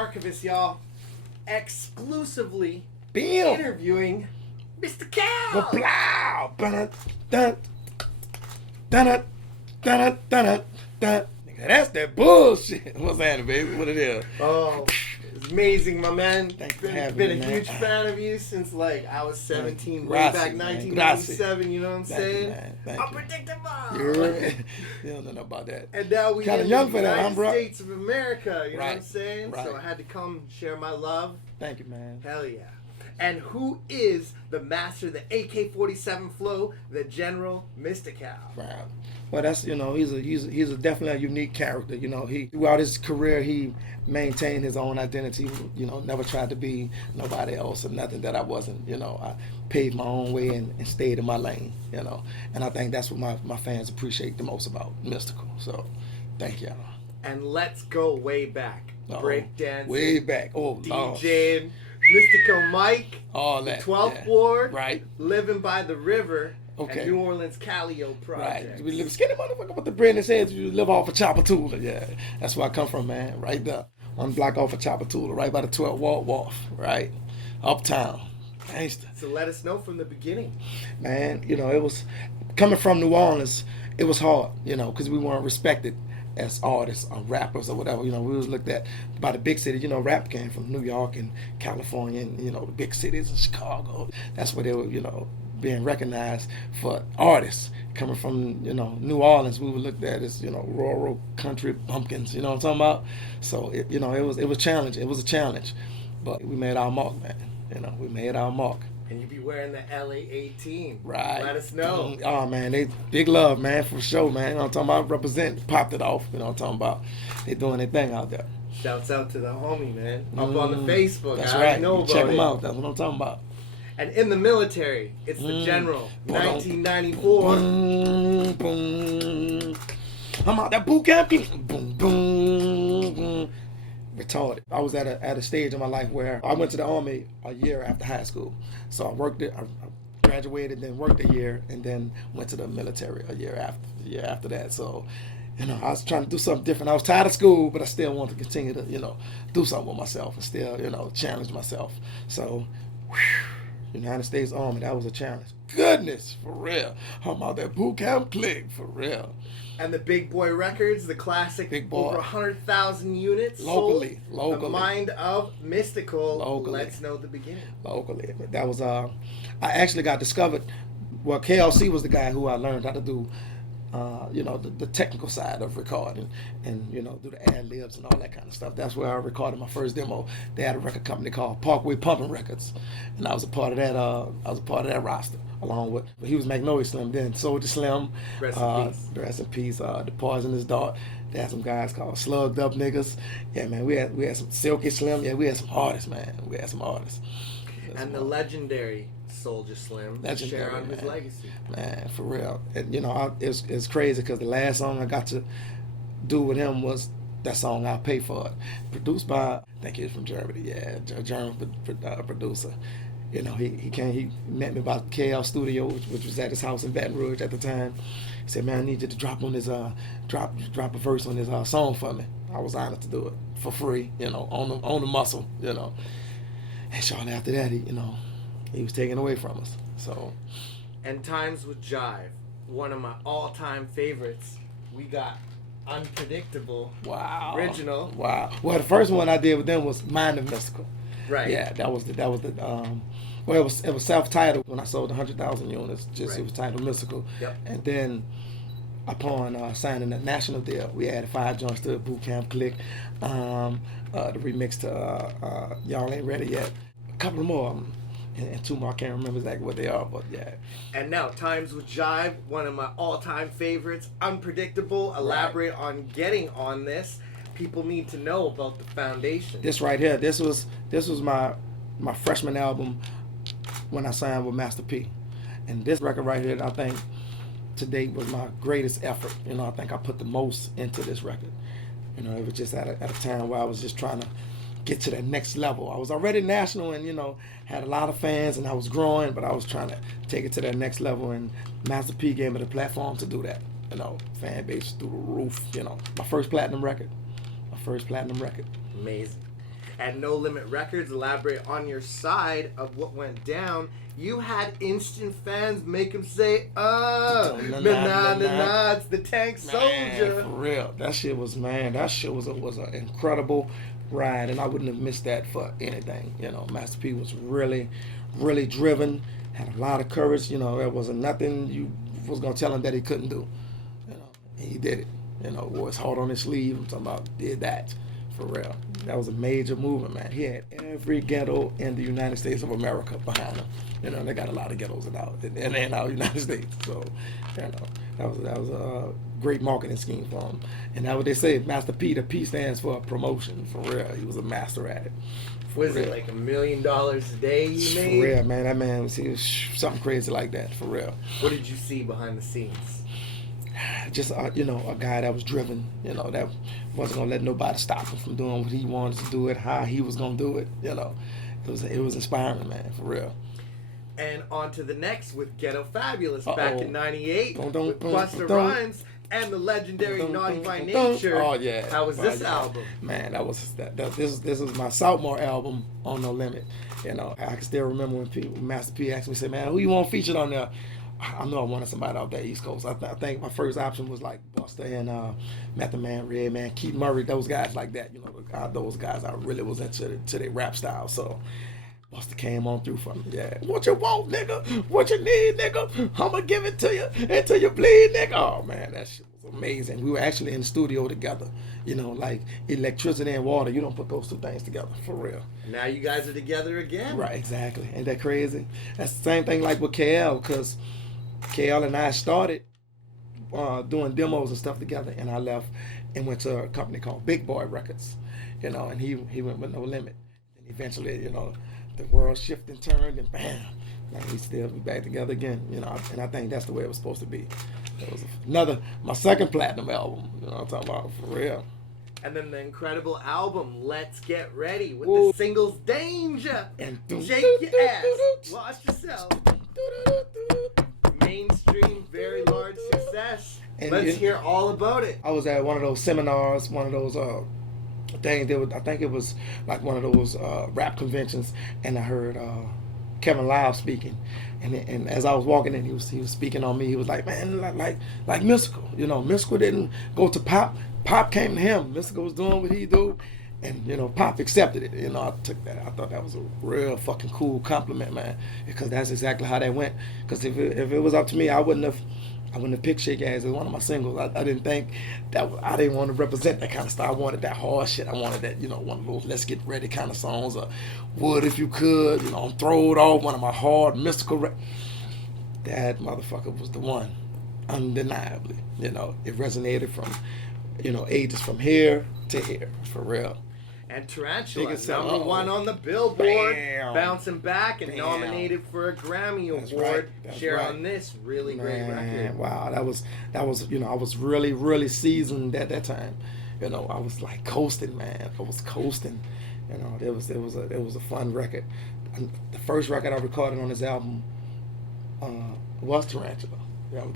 archivist, y'all. Exclusively Bill. interviewing Mystikal. Wow. Dun dun dun dun dun dun. That's that bullshit. What's happening, baby? What it is? Oh, it's amazing, my man. Thanks for Been having a me, man. huge fan of you since like I was 17, way Gracias, back man. 1997. You know what I'm Thank you, saying? man. Thank you. Unpredictable. You don't know about that. And now we Kinda in young the for that, United huh, bro? States of America. You know what I'm Right, saying? right. So I had to come share my love. Thank you, man. Hell yeah. And who is the master, the AK-47 flow, the General Mystikal? Wow. Well, that's, you know, he's a definitely a unique character. You know, he throughout his career he maintained his own identity. You know, never tried to be nobody else or nothing that I wasn't. You know, I paved my own way and stayed in my lane. You know, and I think that's what my fans appreciate the most about Mystikal. So, thank y'all. And let's go way back. Breakdancing. Way back. Oh, DJing. Mystical Mike. All that. 12th Ward. Right. Living by the river. Okay. And New Orleans Calio project. Right. We live skinny motherfucker with the bread in his head. You live off of Chapatula. Yeah. That's where I come from, man. Right there. 1 block off of Chapatula, right by the 12th Ward Wharf. Right. Uptown. Gangsta. So let us know from the beginning. Man, you know, it was coming from New Orleans, it was hard, you know, because we weren't respected as artists or rappers or whatever. You know, we was looked at by the big cities. You know, rap came from New York and California and, you know, the big cities and Chicago. That's where they were, you know, being recognized for artists. Coming from, you know, New Orleans, we were looked at as, you know, rural country bumpkins, you know what I'm talking about? So, you know, it was challenging. It was a challenge. But we made our mark, man. You know, we made our mark. And you be wearing the LA 18. Right. Let us know. Oh, man, they big love, man, for sure, man. You know what I'm talking about? Represent, popped it off. You know what I'm talking about? They doing their thing out there. Shouts out to the homie, man. Up on the Facebook. That's I right. know You about check it. them out. That's what I'm talking about. And in the military, it's the General. Boom. 1994. Boom, boom. I'm out that boot camp. Boom, boom, boom. Retarded. I was at a stage in my life where I went to the Army a year after high school. So I worked it. I graduated, then worked a year, and then went to the military a year after that. So, you know, I was trying to do something different. I was tired of school, but I still wanted to continue to, you know, do something with myself and still, you know, challenge myself. So, United States Army, that was a challenge. Goodness, for real. I'm out that boot camp click, for real. And the Big Boy Records, the classic, Big Boy. over 100,000 units Locally. sold. The Mind of Mystikal. Locally. Let's know the beginning. Locally. That was, I actually got discovered, well, KLC was the guy who I learned how to do, you know, the technical side of recording and, you know, do the ad-libs and all that kind of stuff. That's where I recorded my first demo. They had a record company called Parkway Pumping Records, and I was a part of that roster, along with, he was Magnolia Slim then, Soldier Slim, Rest in peace. Rest in peace, The Poisonous Dart. They had some guys called Slugged Up Niggas. Yeah, man, we had some Silky Slim. Yeah, we had some artists, man. We had some artists. And the legendary Soldier Slim. Legendary, share on his man. legacy. Man, for real. And, you know, it's crazy because the last song I got to do with him was that song "I'll Pay For It," produced by, I think he's from Germany. Yeah, a German producer. You know, he met me about KL Studio, which was at his house in Baton Rouge at the time. He said, "Man, I need you to drop on his drop a verse on his song for me." I was honored to do it for free, you know, on the muscle, you know. And shortly after that, he was taken away from us. So. And Times with Jive, one of my all-time favorites. We got Unpredictable. Wow. Original. Wow. Well, the first one I did with them was Mind of Mystikal. Right. Yeah, that was the well, it was self-titled when I sold 100,000 units. Right. It was titled Mystikal. Yep. And then upon signing a national deal, we added 5 joints to the Boot Camp Click, the remix to Y'all Ain't Ready Yet, a couple more, and 2 more. I can't remember exactly what they are, but yeah. And now, Times with Jive, one of my all-time favorites, Unpredictable. Elaborate on getting on this. People need to know about the foundation. This right here, this was my freshman album when I signed with Master P. And this record right here, I think, to date was my greatest effort. You know, I think I put the most into this record. You know, it was just at a time where I was just trying to get to that next level. I was already national and, you know, had a lot of fans and I was growing, but I was trying to take it to that next level, and Master P gave me the platform to do that. You know, fan base through the roof, you know. My first platinum record. Amazing. And No Limit Records, elaborate on your side of what went down. You had instant fans make them say, oh, nah, it's the Tank Soldier. For real. That shit was an incredible ride, and I wouldn't have missed that for anything. You know, Master P was really, really driven, had a lot of courage. You know, there wasn't nothing you was going to tell him that he couldn't do. You know, and he did it. You know, wore his heart on his sleeve. I'm talking about did that. For real. That was a major movement, man. He had every ghetto in the United States of America behind him. You know, they got a lot of ghettos in our United States. So, you know, that was a great marketing scheme for him. And that's what they say, Master P, the P stands for promotion. For real. He was a master at it. Was it like $1 million a day you made? For real, man. That man was something crazy like that. For real. What did you see behind the scenes? Just you know, a guy that was driven, you know, that wasn't gonna let nobody stop him from doing what he wanted to do it, how he was gonna do it, you know. It was inspiring, man, for real. And on to the next with Ghetto Fabulous back in '98 with Busta Rhymes and the legendary Naughty by Nature. Oh yeah. How was this album? Man, this was my sophomore album on No Limit. You know, I can still remember when Master P asked me, said, man, who you want featured on there? I know I wanted somebody off that East Coast. I think my first option was like Busta and Method Man, Redman, Keith Murray, those guys like that. You know, those guys I really was into their rap style. So Busta came on through for me. Yeah, what you want, nigga? What you need, nigga? I'ma give it to you until you bleed, nigga. Oh man, that shit was amazing. We were actually in the studio together. You know, like electricity and water. You don't put those two things together, for real. Now you guys are together again. Right, exactly. Ain't that crazy? That's the same thing like with KL, because KL and I started doing demos and stuff together, and I left and went to a company called Big Boy Records, you know, and he went with No Limit. And eventually, you know, the world shifted and turned, and bam, like we still be back together again, you know, and I think that's the way it was supposed to be. It was my second platinum album, you know what I'm talking about, for real. And then the incredible album, Let's Get Ready, with the singles Danger, and Shake Your Ass, Watch Yourself. Mainstream, very large success. And let's hear all about it. I was at one of those seminars, one of those things. I think it was like one of those rap conventions, and I heard Kevin Lyle speaking, and as I was walking in, he was speaking on me. He was like, man, like Mystikal. You know, Mystikal didn't go to Pop. Pop came to him. Mystikal was doing what he do. And, you know, Pop accepted it. You know, I took that. I thought that was a real fucking cool compliment, man. Because that's exactly how that went. Because if it was up to me, I wouldn't have picked Shake Ass as one of my singles. I didn't think I didn't want to represent that kind of style. I wanted that hard shit. I wanted that, you know, one of those Let's Get Ready kind of songs. Or Would If You Could, you know, Throw It Off, one of my hard, Mystikal. That motherfucker was the one. Undeniably. You know, it resonated from, you know, ages from here to here. For real. And Tarantula, #1 on the Billboard, bouncing back and nominated for a Grammy Award. Share on this really great record. Wow, that was you know, I was really, really seasoned at that time. You know, I was like coasting, man. I was coasting. You know, it was a fun record. And the first record I recorded on this album was Tarantula. That was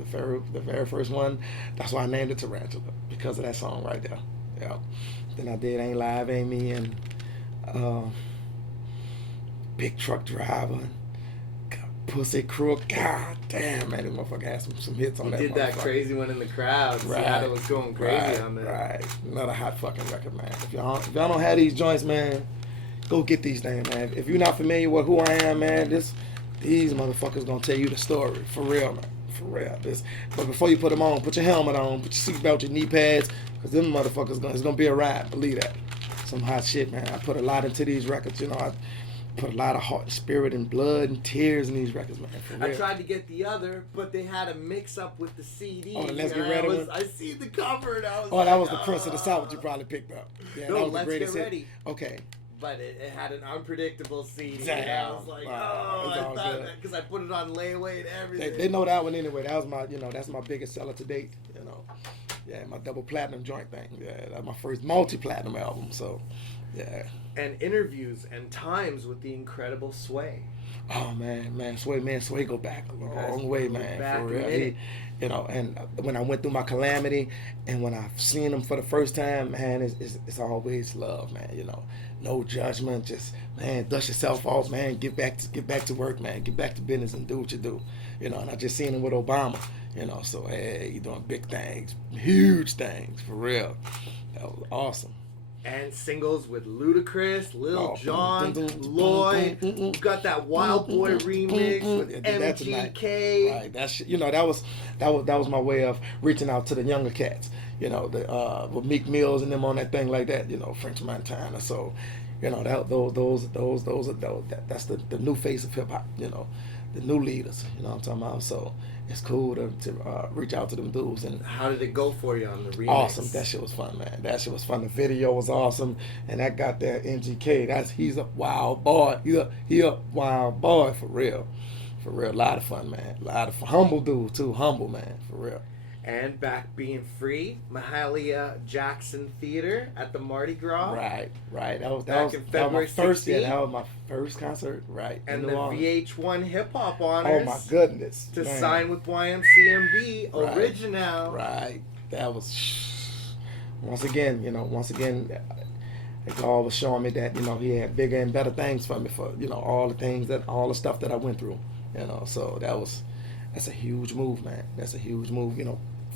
the very first one. That's why I named it Tarantula, because of that song right there. Yeah. Then I did Ain't Live, Ain't Me, and Big Truck Driver, and Pussy Crook. God damn, man, this motherfucker had some hits on that. Did that crazy one in the crowd. Right. Seattle was going crazy on that. Right. Another hot fucking record, man. If y'all don't have these joints, man, go get these things, man. If you're not familiar with who I am, man, these motherfuckers gonna tell you the story. For real, man. For real. But before you put them on, put your helmet on, put your seatbelt, your knee pads, because them motherfuckers, it's going to be a ride. Believe that. Some hot shit, man. I put a lot into these records. You know, I put a lot of heart and spirit and blood and tears in these records, man. For real. I tried to get the other, but they had a mix-up with the CD. Oh, the Let's Get Ready one? I see the cover, and I was that was the Prince of the South you probably picked up. Yeah, no, that was Let's the greatest Get Ready. Hit. Okay. But it had an unpredictable CD. Damn. And I was like, I thought good. that because I put it on layaway and everything. They know that one anyway. That was my, that's my biggest seller to date. You know, yeah, my double platinum joint thing. Yeah, that's my first multi-platinum album. So, yeah. And interviews and times with the incredible Sway. Oh man, Sway go back a long way, man, back for a real. minute. And when I went through my calamity, and when I've seen him for the first time, man, it's always love, man. No judgment, just man, dust yourself off, man. Get back to work, man. Get back to business and do what you do, And I just seen him with Obama, So hey, you doing big things, huge things, for real. That was awesome. And singles with Ludacris, Lil Jon, dun, dun, Lloyd. dun, dun, dun, We got that Wild Boy remix with MGK. Right, that was my way of reaching out to the younger cats. With Meek Mills and them on that thing like that. French Montana. So, that's the new face of hip hop. The new leaders. You know what I'm talking about. So it's cool to reach out to them dudes. And how did it go for you on the remix? Awesome. That shit was fun, man. That shit was fun. The video was awesome, and that got that MGK. He's a wild boy. He a wild boy for real. For real, a lot of fun, man. A lot of fun. Humble dude too. Humble, man. For real. And back being free, Mahalia Jackson Theater at the Mardi Gras. Right. That was February 16th. Yeah, that was my first concert. Right. And the VH1 Hip Hop Honors. Oh my goodness. To sign with YMCMB Original. Right. That was once again, God was showing me that He had bigger and better things for me for all the stuff that I went through. So that's a huge move, man. That's a huge move.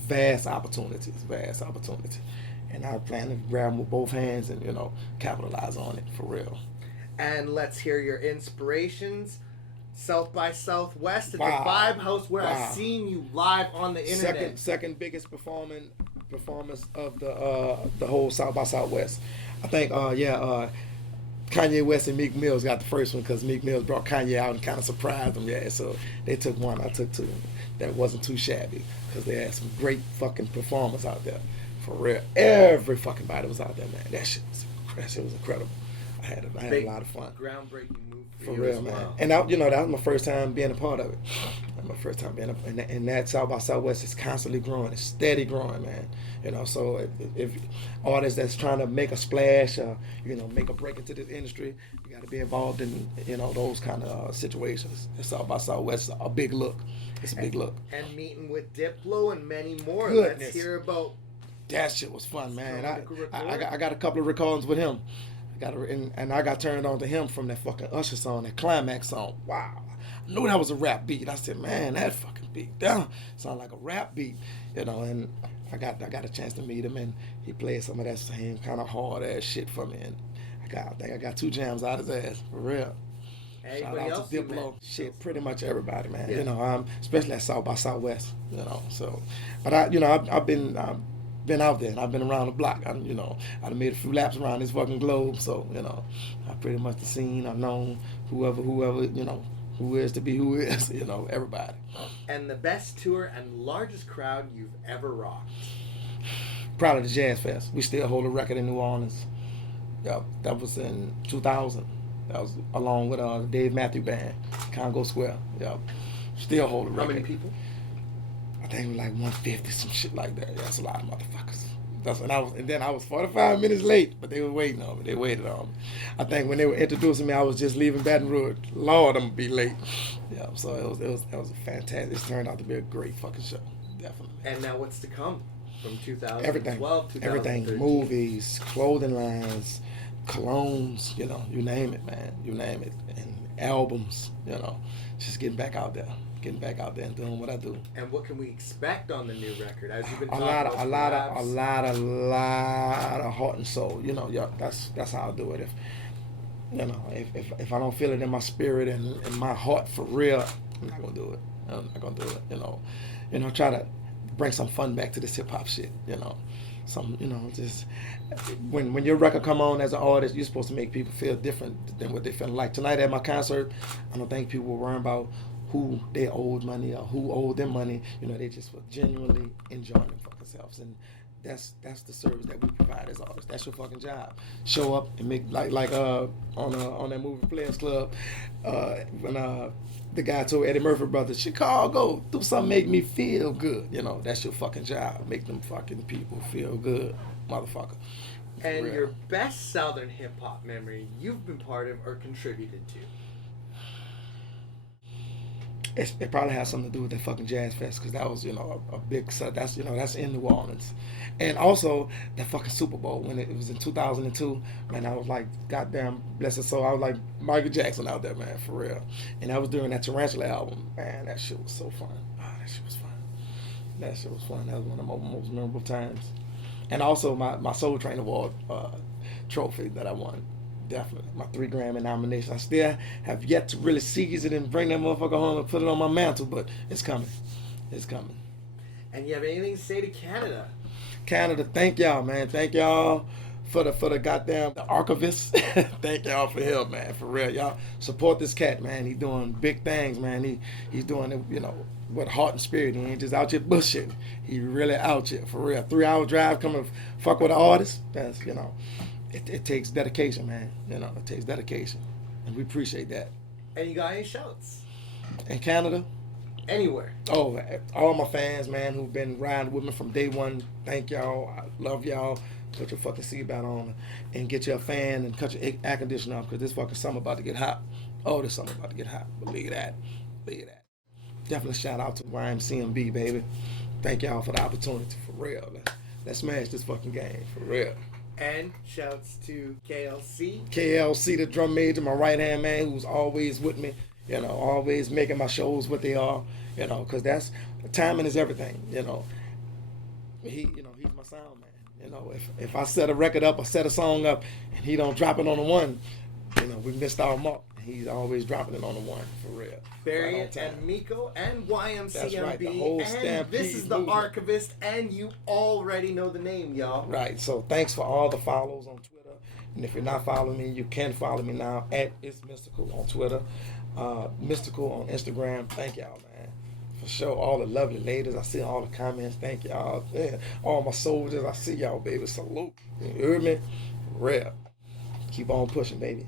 Vast opportunity, and I plan to grab them with both hands and capitalize on it for real. And let's hear your inspirations. South by Southwest at the Vibe House, where I've seen you live on the internet. Second biggest performance of the whole South by Southwest. I think Kanye West and Meek Mills got the first one because Meek Mills brought Kanye out and kind of surprised them. Yeah, so they took one. I took two. That wasn't too shabby because they had some great fucking performers out there. For real. Every fucking body was out there, man. That shit was incredible. I had a lot of fun. Groundbreaking move for real, man. Well. And that was my first time being a part of it. My first time being and that South by Southwest is constantly growing. It's steady growing, man. So if artists that's trying to make a splash or make a break into this industry, you got to be involved in those kind of situations. And South by Southwest is a big look. It's a big look. And meeting with Diplo and many more. Goodness. Let's hear about. That shit was fun, man. I got a couple of recordings with him. I got turned on to him from that fucking Usher song, that Climax song. Wow. I knew that was a rap beat. I said, man, that fucking beat down sound like a rap beat. And I got a chance to meet him, and he played some of that same kind of hard ass shit for me. And I think I got 2 jams out of his ass, for real. Shout out to Diplo. Shit, pretty much everybody, man. Yeah. Especially at South by Southwest. So, but I've been out there and I've been around the block. I've made a few laps around this fucking globe. So I pretty much seen. I've known whoever who is to be who is. Everybody. And the best tour and largest crowd you've ever rocked. Probably the Jazz Fest. We still hold a record in New Orleans. Yeah, that was in 2000. That was along with the Dave Matthews Band, Congo Square. Yeah, still hold a record. How many people? I think it was like 150, some shit like that. Yeah, that's a lot of motherfuckers. And then I was 45 minutes late, but they were waiting on me. They waited on me. I think when they were introducing me, I was just leaving Baton Rouge. Lord, I'm gonna be late. Yeah, so it was a fantastic. It turned out to be a great fucking show, definitely. And now what's to come from 2012, everything, movies, clothing lines, colognes, you name it, man, you name it, and albums, just getting back out there and doing what I do. And what can we expect on the new record? As you've been a lot of heart and soul. That's how I do it. If I don't feel it in my spirit and in my heart for real, I'm not gonna do it. Try to bring some fun back to this hip hop shit. Just when your record come on as an artist, you're supposed to make people feel different than what they feel like. Tonight at my concert, I don't think people were worrying about who they owed money or who owed them money. They just were genuinely enjoying them fucking selves. And that's the service that we provide as artists. That's your fucking job. Show up and make like on that movie Players Club, when the guy told Eddie Murphy brothers, Chicago, do something make me feel good. That's your fucking job. Make them fucking people feel good, motherfucker. And your best Southern hip hop memory you've been part of or contributed to? It probably has something to do with that fucking Jazz Fest, because that was, a big, that's, that's in New Orleans. And also that fucking Super Bowl when it was in 2002, man, I was like, goddamn, bless his soul, I was like Michael Jackson out there, man, for real. And that was during that Tarantula album, man, that shit was so fun. Oh, that shit was fun. That shit was fun. That was one of my most memorable times. And also my Soul Train Award trophy that I won. Definitely. My 3 Grammy nominations. I still have yet to really seize it and bring that motherfucker home and put it on my mantle, but it's coming. It's coming. And you have anything to say to Canada? Canada, thank y'all, man. Thank y'all for the goddamn archivist. Thank y'all for him, man. For real. Y'all support this cat, man. He's doing big things, man. He's doing it, with heart and spirit. He ain't just out here bullshitting. He really out here, for real. 3-hour drive coming fuck with an artist. That's, it takes dedication, man. It takes dedication. And we appreciate that. And you got any shouts? In Canada? Anywhere. Oh, all my fans, man, who've been riding with me from day one. Thank y'all. I love y'all. Put your fucking seatbelt on and get you a fan and cut your air conditioner off, because this fucking summer about to get hot. Oh, this summer about to get hot. Believe that. Believe that. Definitely shout out to YMCMB, baby. Thank y'all for the opportunity, for real. Let's smash this fucking game, for real. And shouts to KLC. KLC, the drum major, my right-hand man, who's always with me, always making my shows what they are, because that's, timing is everything, he's my sound man. If I set a record up or set a song up and he don't drop it on the one, we missed our mark. He's always dropping it on the one, for real. Barry and Miko and YMCMB. That's right, the whole and Stampede this is the movement. archivist, and you already know the name, y'all. Right, so thanks for all the follows on Twitter. And if you're not following me, you can follow me now at It's Mystikal on Twitter. Mystikal on Instagram. Thank y'all, man. For sure, all the lovely ladies. I see all the comments. Thank y'all. Yeah. All my soldiers, I see y'all, baby. Salute. You heard me? For real. Keep on pushing, baby.